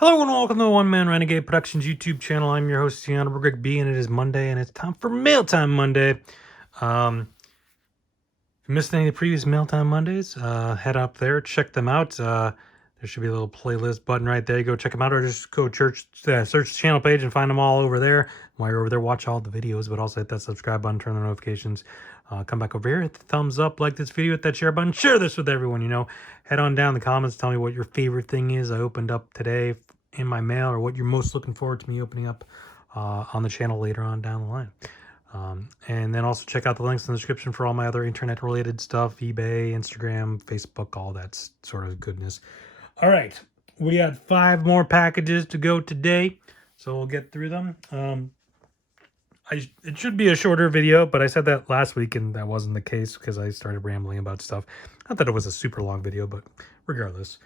Hello and welcome to the One Man Renegade Productions YouTube channel. I'm your host, Gianna Greg B, and it is Monday, and it's time for Mail Time Monday. If you missed any of the previous Mail Time Mondays, head up there, check them out. There should be a little playlist button right there. You go check them out, or just go search the channel page and find them all over there. While you're over there, watch all the videos, but also hit that subscribe button, turn the notifications. Come back over here, hit the thumbs up, like this video, hit that share button, share this with everyone you know. Head on down in the comments, tell me what your favorite thing is I opened up today in my mail, or what you're most looking forward to me opening up on the channel later on down the line. And then also check out the links in the description for all my other internet related stuff, eBay, Instagram, Facebook, all that sort of goodness. All right, we got 5 more packages to go today, so we'll get through them. It should be a shorter video, but I said that last week and that wasn't the case because I started rambling about stuff. Not that it was a super long video, but regardless,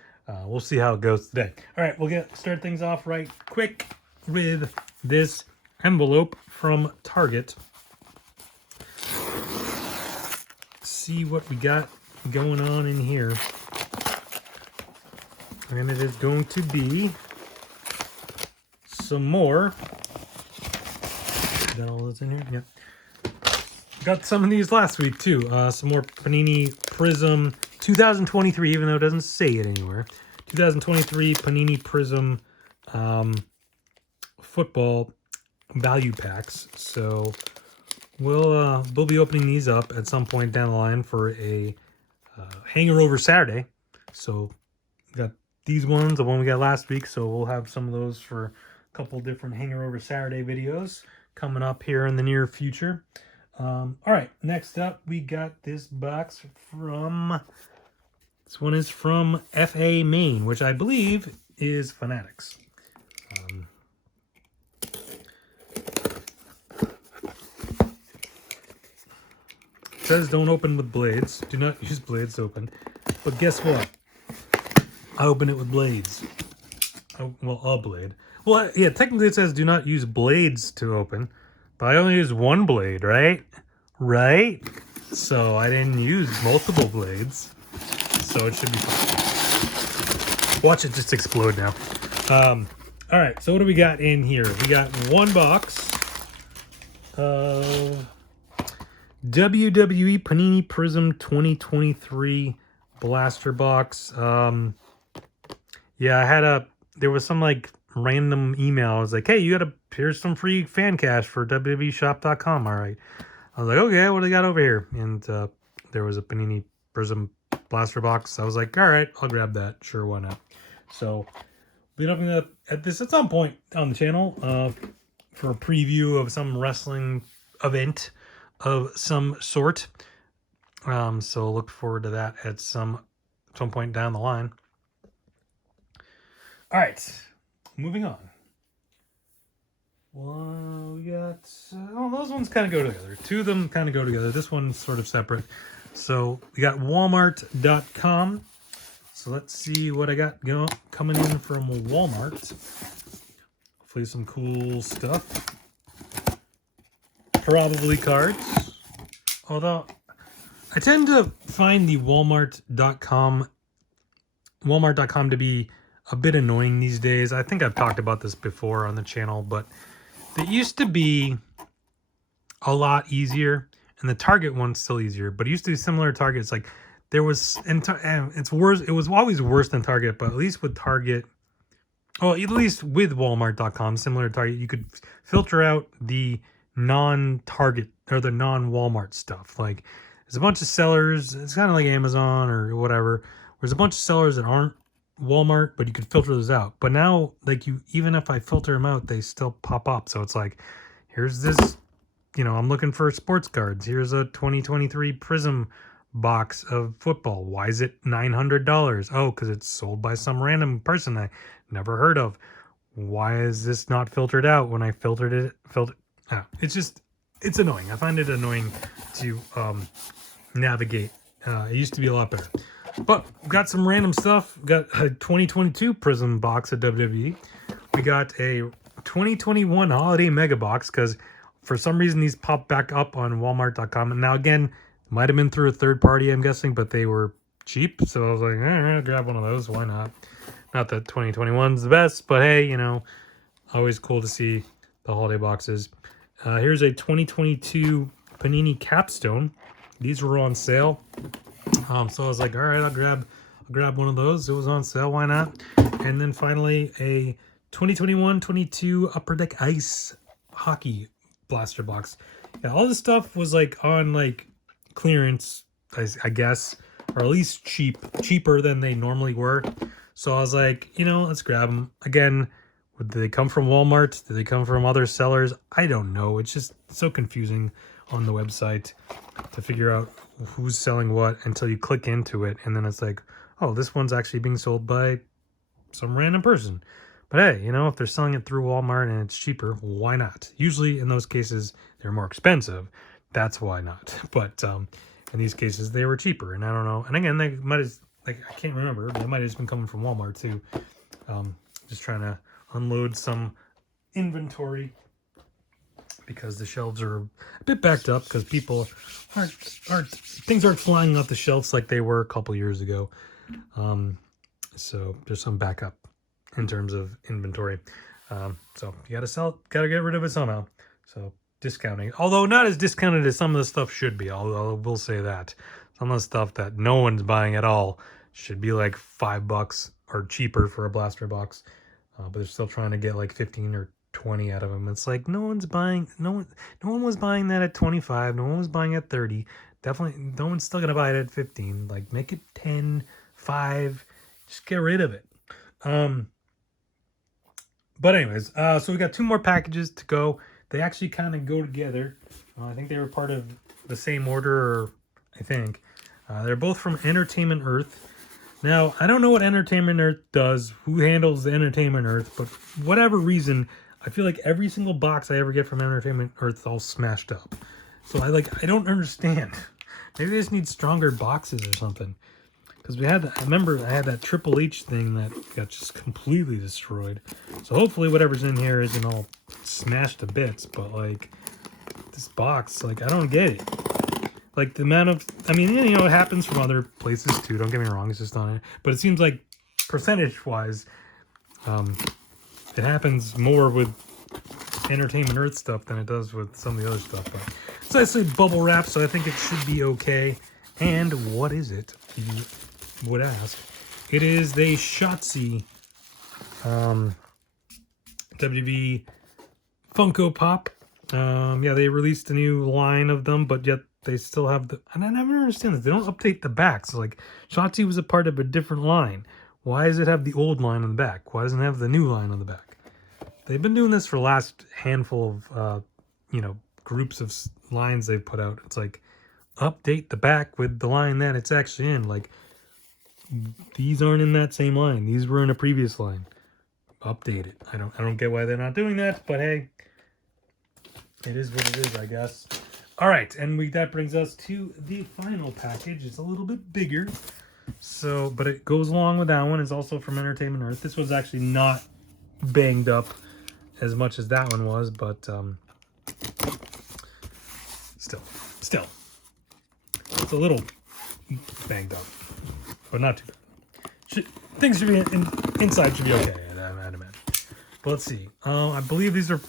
we'll see how it goes today. All right, we'll start things off right quick with this envelope from Target. See what we got going on in here. And it is going to be some more. Is that all that's in here? Yeah. Got some of these last week too. Some more Panini Prism 2023, even though it doesn't say it anywhere. 2023 Panini Prism football value packs. So we'll be opening these up at some point down the line for a hanger over Saturday. So we got these ones, the one we got last week. So we'll have some of those for a couple different hanger over Saturday videos coming up here in the near future. All right, next up we got this box from, this one is from FA Maine, which I believe is Fanatics. It says don't open with blades. Do not use blades to open. But guess what? I open it with blades. Oh, well, a blade. Well, yeah, technically it says do not use blades to open, but I only use one blade, right? Right? So I didn't use multiple blades, so it should be fine. Watch it just explode now. All right, so what do we got in here? We got one box of WWE Panini Prism 2023 blaster box. Yeah, there was some like random email. I was like, hey, here's some free fan cash for WWEshop.com. All right. I was like, okay, what do they got over here? And there was a Panini Prism blaster box. I was like, all right, I'll grab that. Sure, why not? So we'll be looking at this at some point on the channel for a preview of some wrestling event of some sort. So look forward to that at some point down the line. All right, moving on. Well, we got, those ones kind of go together. 2 of them kind of go together. This one's sort of separate. So we got Walmart.com. So let's see what I got coming in from Walmart. Hopefully some cool stuff. Probably cards. Although I tend to find the Walmart.com to be a bit annoying these days. I think I've talked about this before on the channel, but it used to be a lot easier, and the Target one's still easier, but it used to be similar to Target. It's like there was, and it's worse. It was always worse than Target, but at least with Target, well, at least with Walmart.com, similar to Target, you could filter out the non-Target or the non-Walmart stuff. Like there's a bunch of sellers. It's kind of like Amazon or whatever. There's a bunch of sellers that aren't Walmart, but you could filter those out. But now, like, even if I filter them out, they still pop up. So it's like, here's this, I'm looking for sports cards. Here's a 2023 Prism box of football. Why is it $900? Oh, because it's sold by some random person I never heard of. Why is this not filtered out when I filtered it? It's annoying. I find it annoying to navigate. It used to be a lot better. But got some random stuff. Got a 2022 Prism box at WWE. We got a 2021 Holiday Mega Box because for some reason these popped back up on Walmart.com. And now again, might have been through a third party, I'm guessing, but they were cheap. So I was like, grab one of those. Why not? Not that 2021's the best, but hey, you know, always cool to see the holiday boxes. Here's a 2022 Panini Capstone. These were on sale. So I was like, all right, I'll grab one of those. It was on sale, why not? And then finally a 2021-22 Upper Deck Ice hockey blaster box. Yeah, all this stuff was like on like clearance, I guess, or at least cheaper than they normally were. So I was like, you know, let's grab them. Again, did they come from Walmart? Did they come from other sellers? I don't know. It's just so confusing on the website to figure out who's selling what until you click into it. And then it's like, oh, this one's actually being sold by some random person. But hey, you know, if they're selling it through Walmart and it's cheaper, why not? Usually in those cases, they're more expensive. That's why not. But in these cases, they were cheaper. And I don't know. And again, they might have, like, I can't remember. They might have just been coming from Walmart too. Just trying to unload some inventory because the shelves are a bit backed up because people things aren't flying off the shelves like they were a couple years ago. So there's some backup in terms of inventory. So you gotta get rid of it somehow. So discounting, although not as discounted as some of the stuff should be. Although I will say that some of the stuff that no one's buying at all should be like $5 or cheaper for a blaster box. But they're still trying to get like 15 or 20 out of them. It's like no one was buying that at 25. No one was buying at 30. Definitely no one's still gonna buy it at 15. Like make it 10, 5. Just get rid of it. But anyways, so we got 2 more packages to go. They actually kind of go together. I think they were part of the same order, or I think. They're both from Entertainment Earth. Now, I don't know what Entertainment Earth does, who handles the Entertainment Earth, but for whatever reason, I feel like every single box I ever get from Entertainment Earth is all smashed up. So I don't understand. Maybe they just need stronger boxes or something. Because I remember I had that Triple H thing that got just completely destroyed. So hopefully whatever's in here isn't all smashed to bits, but like this box, like I don't get it. Like the amount of, I mean, you know, it happens from other places too. Don't get me wrong, it's just on it. But it seems like percentage-wise, it happens more with Entertainment Earth stuff than it does with some of the other stuff. But it's nicely bubble wrap, so I think it should be okay. And what is it, you would ask? It is the Shotzi WB Funko Pop. Yeah, they released a new line of them, but yet they still have the, and I never understand this. They don't update the back. So like Shotzi was a part of a different line. Why does it have the old line on the back? Why doesn't it have the new line on the back? They've been doing this for the last handful of, you know, groups of lines they've put out. It's like, update the back with the line that it's actually in. Like, these aren't in that same line. These were in a previous line. Update it. I don't get why they're not doing that, but hey, it is what it is, I guess. All right, and that brings us to the final package. It's a little bit bigger, so but it goes along with that one. It's also from Entertainment Earth. This was actually not banged up as much as that one was, but still, it's a little banged up, but not too bad. Things should be inside should be okay, I'd imagine. But let's see. I believe these are,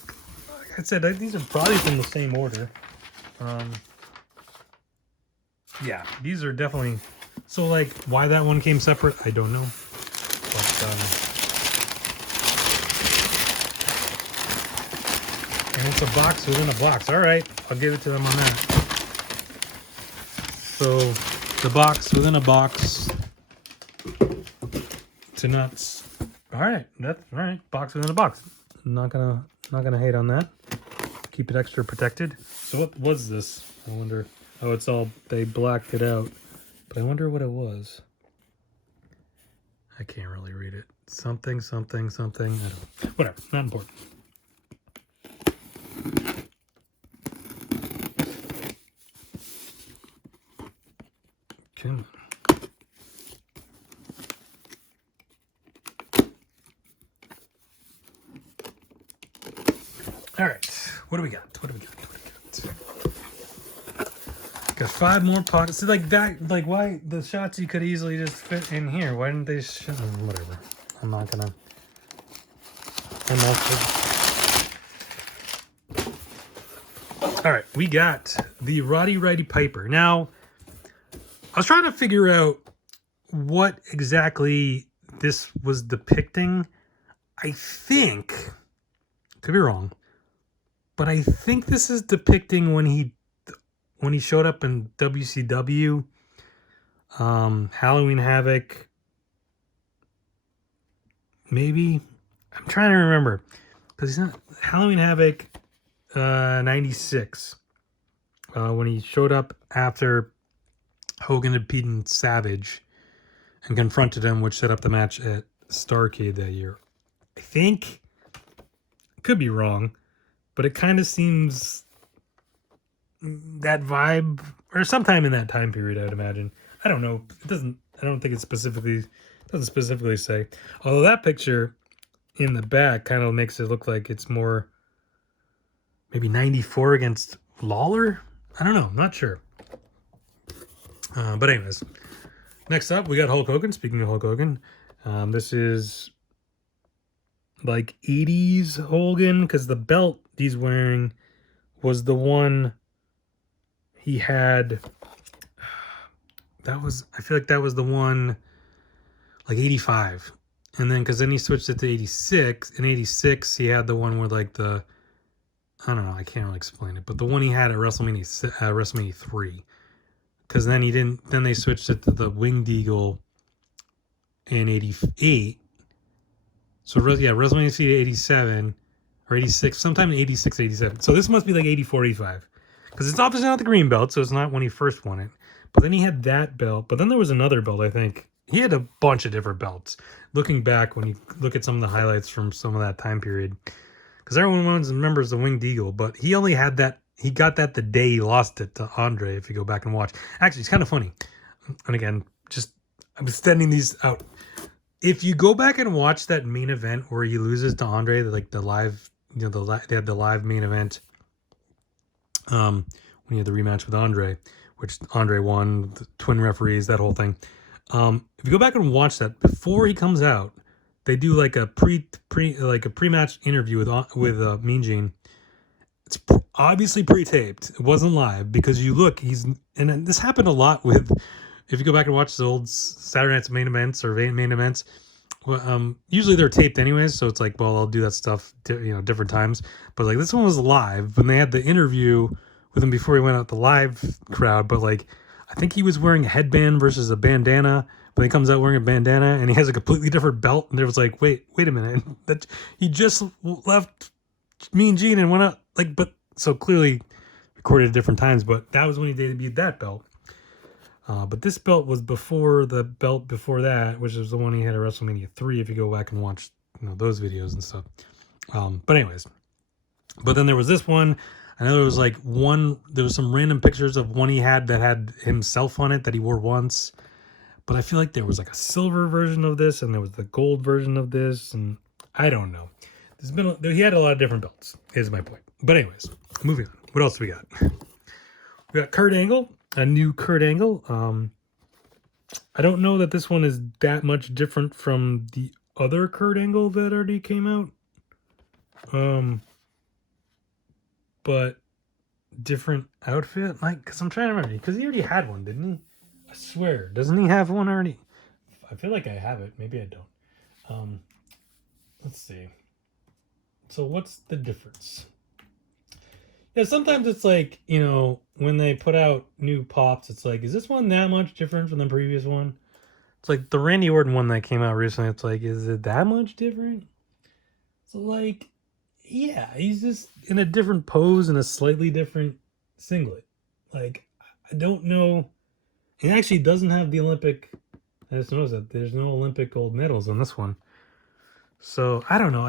like I said, these are probably from the same order. Yeah, these are definitely, so like why that one came separate, I don't know. But and it's a box within a box. All right, I'll give it to them on that. So the box within a box to nuts. All right, that's all right. Box within a box. Not gonna hate on that. Keep it extra protected. So what was this? I wonder. Oh, it's all, they blacked it out. But I wonder what it was. I can't really read it. Something. I don't know. Whatever, not important. Come on. All right, what do we got? Got 5 more pockets. So like that, like why the Shotzi could easily just fit in here. Why didn't they? Whatever. I'm not gonna. I'm also. All right, we got the Roddy Piper. Now, I was trying to figure out what exactly this was depicting. I think, could be wrong, but I think this is depicting when he showed up in WCW, Halloween Havoc. Maybe I'm trying to remember because he's not Halloween Havoc. 96 when he showed up after Hogan had beaten Savage and confronted him, which set up the match at Starrcade that year. I think, could be wrong, but it kind of seems that vibe, or sometime in that time period, I'd imagine. I don't know. It doesn't. I don't think it doesn't specifically say. Although that picture in the back kind of makes it look like it's more maybe 94 against Lawler. I don't know. I'm not sure. But anyways, next up we got Hulk Hogan. Speaking of Hulk Hogan, this is like 80s Hogan because the belt he's wearing was the one he had. I feel like that was the one like 85. And then because then he switched it to 86. In 86 he had the one with like the, I don't know, I can't really explain it, but the one he had at WrestleMania 3. Because then they switched it to the Winged Eagle in 88. So yeah, WrestleMania 87 or 86, sometime in 86, 87. So this must be like 84, 85. Because it's obviously not the green belt, so it's not when he first won it. But then he had that belt. But then there was another belt, I think. He had a bunch of different belts. Looking back, when you look at some of the highlights from some of that time period. Because everyone remembers the Winged Eagle, but he only had that. He got that the day he lost it to Andre, if you go back and watch. Actually, it's kind of funny. And again, I'm extending these out. If you go back and watch that main event where he loses to Andre, like the live, they had the live main event. When he had the rematch with Andre, which Andre won, the twin referees, that whole thing. If you go back and watch that before he comes out, they do like a pre-match interview with Mean Gene. It's obviously pre-taped. It wasn't live because you look, and this happened a lot with, if you go back and watch the old Saturday Night's main events or main events, usually they're taped anyways. So it's like, well, I'll do that stuff, different times. But like this one was live when they had the interview with him before he went out the live crowd. But like, I think he was wearing a headband versus a bandana. But he comes out wearing a bandana and he has a completely different belt. And there was like, wait a minute, that he just left Mean Gene and went out but so clearly recorded at different times. But that was when he debuted that belt. But this belt was before the belt before that, which is the one he had at WrestleMania 3. If you go back and watch, those videos and stuff. But anyways, but then there was this one. I know there was there was some random pictures of one he had that had himself on it that he wore once. But I feel like there was like a silver version of this and there was the gold version of this. And I don't know. He had a lot of different belts, is my point. But anyways, moving on. What else do we got? We got Kurt Angle, a new Kurt Angle. I don't know that this one is that much different from the other Kurt Angle that already came out. But different outfit, because I'm trying to remember, because he already had one, didn't he? I swear, doesn't he have one already? I feel like I have it. Maybe I don't. Let's see. So what's the difference? Yeah, sometimes it's like, when they put out new pops, it's like, is this one that much different from the previous one? It's like the Randy Orton one that came out recently. It's like, is it that much different? So like, yeah, he's just in a different pose and a slightly different singlet. Like, I don't know. He actually doesn't have the Olympic. I just noticed that there's no Olympic gold medals on this one. So I don't know.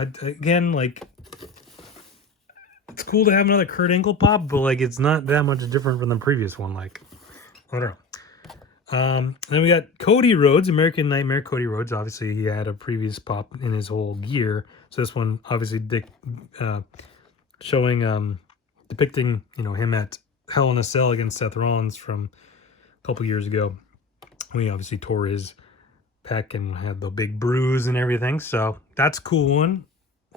It's cool to have another Kurt Angle pop, but it's not that much different from the previous one. I don't know. Then we got Cody Rhodes, American Nightmare Cody Rhodes. Obviously, he had a previous pop in his whole gear. So this one, obviously, showing, depicting, him at Hell in a Cell against Seth Rollins from a couple years ago. When he obviously tore his pec and had the big bruise and everything. So that's a cool one.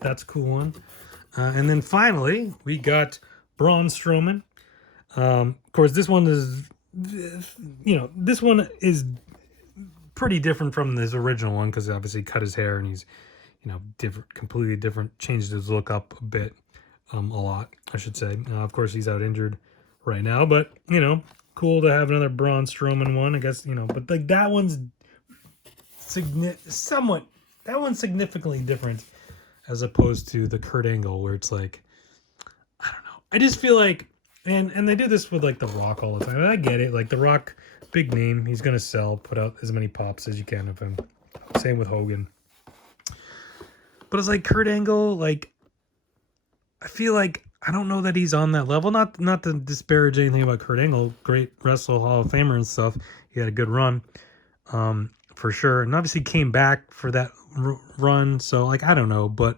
That's a cool one. And then finally, we got Braun Strowman. Of course, this one is, this one is pretty different from this original one because obviously he cut his hair and he's, different, completely different, changed his look up a bit, a lot, I should say. Of course, he's out injured right now, but, cool to have another Braun Strowman one, I guess, but like that one's significantly different as opposed to the Kurt Angle where it's like, I don't know. I just feel like, and they do this with like The Rock all the time. And I get it. Like The Rock, big name. He's going to sell, put out as many pops as you can of him. Same with Hogan. But it's like Kurt Angle, like, I feel like, I don't know that he's on that level. Not to disparage anything about Kurt Angle. Great wrestler, Hall of Famer and stuff. He had a good run, for sure. And obviously came back for that run. So, like, I don't know. But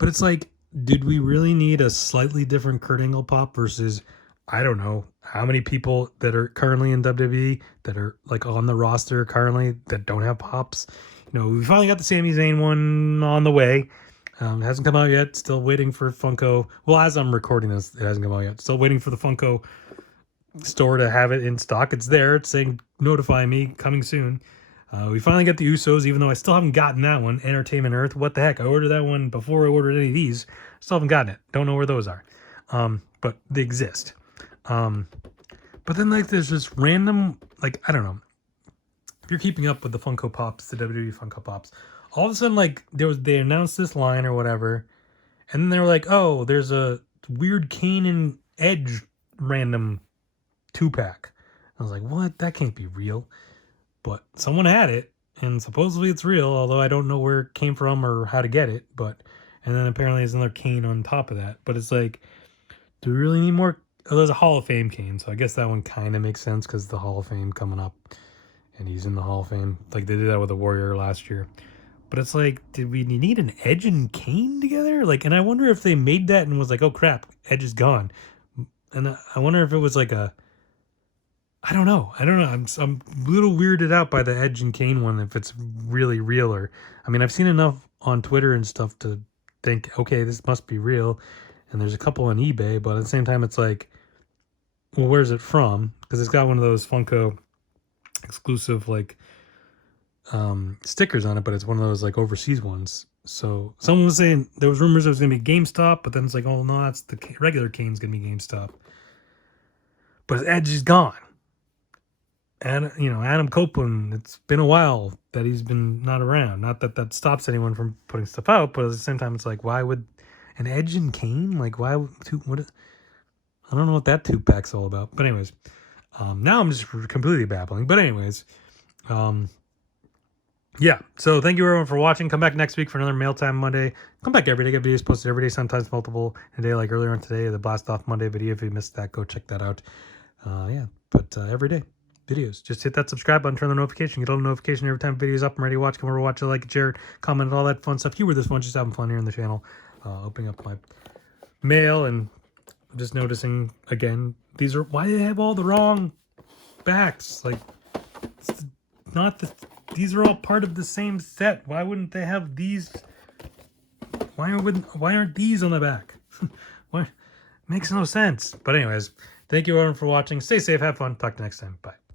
it's like, did we really need a slightly different Kurt Angle pop versus, I don't know, how many people that are currently in WWE that are like on the roster currently that don't have pops? We finally got the Sami Zayn one on the way. It hasn't come out yet. Still waiting for Funko. Well, as I'm recording this, it hasn't come out yet. Still waiting for the Funko store to have it in stock. It's there. It's saying, notify me, coming soon. We finally got the Usos, even though I still haven't gotten that one. Entertainment Earth. What the heck? I ordered that one before I ordered any of these. Still haven't gotten it. Don't know where those are. But they exist. But then, like, there's this random, like, I don't know. If you're keeping up with the Funko Pops, the WWE Funko Pops, all of a sudden, like, they announced this line or whatever, and then they were like, oh, there's a weird Kane and Edge random 2-pack. I was like, what? That can't be real. But someone had it, and supposedly it's real, although I don't know where it came from or how to get it. And then apparently there's another Kane on top of that. But it's like, do we really need more? Oh, there's a Hall of Fame Kane, so I guess that one kind of makes sense because the Hall of Fame coming up, and he's in the Hall of Fame. Like they did that with the Warrior last year. But it's like, did we need an Edge and Kane together? Like, and I wonder if they made that and was like, oh crap, Edge is gone. And I wonder if it was like I don't know. I'm a little weirded out by the Edge and Kane one, if it's really real or, I mean, I've seen enough on Twitter and stuff to think, okay, this must be real. And there's a couple on eBay, but at the same time, it's like, well, where's it from? Because it's got one of those Funko exclusive, like, stickers on it, but it's one of those, like, overseas ones. So someone was saying, there was rumors it was going to be GameStop, but then it's like, oh, no, that's the regular Kane's going to be GameStop. But his Edge is gone. And, Adam Copeland, it's been a while that he's been not around. Not that that stops anyone from putting stuff out, but at the same time, it's like, why would an Edge and Kane? Like, why would I don't know what that 2-pack's all about. But anyways, now I'm just completely babbling. But anyways, yeah. So thank you everyone for watching. Come back next week for another Mail Time Monday. Come back every day. Get videos posted every day, sometimes multiple a day, like earlier on today, the Blast Off Monday video. If you missed that, go check that out. Yeah, but every day. Videos. Just hit that subscribe button, turn the notification, get a little notification every time videos up. I'm ready to watch. Come over, watch it, like it, share it, comment, all that fun stuff. You were this one, just having fun here on the channel, opening up my mail and just noticing again, why do they have all the wrong backs? Like, it's not these are all part of the same set. Why wouldn't they have these? Why aren't these on the back? What makes no sense. But anyways, thank you everyone for watching. Stay safe, have fun. Talk to you next time. Bye.